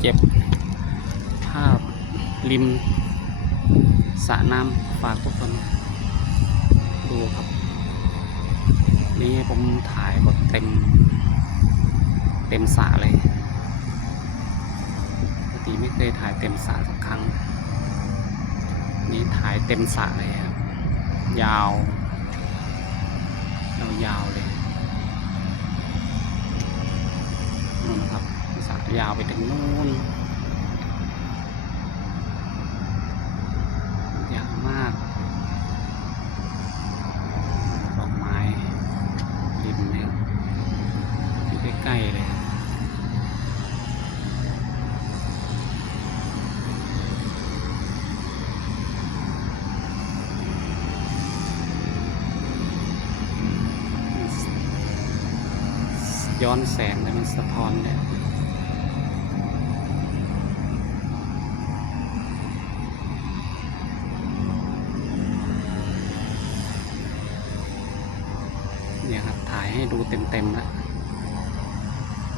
เก็บภาพริมสระน้ำฝากทุกคนดูครับ นี่ผมถ่ายแบบเต็ม เต็มสระเลยปกติไม่เคยถ่ายเต็มสระสักครั้ง นี่ถ่ายเต็มสระเลยครับยาว ยาว ยาวไปถึงนู่นยาวมากดอกไม้ริมเนี่ยอยู่ใกล้ๆเลยย้อนแสงแล้วมันสะท้อนเนี่ย เนี่ยครับถ่ายให้ดูเต็มๆแล้ว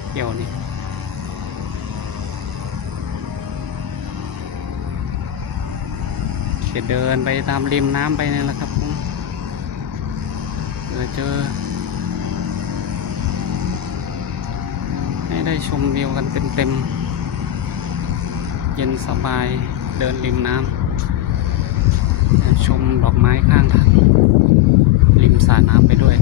เที่ยวนี่จะเดินไปตามริมน้ำไปนี่แหละครับเผื่อเจอ ให้ได้ชมวิวกันเต็มๆ เย็นสบายเดินริมน้ำชมดอกไม้ข้างทาง ระน้ำไปด้วย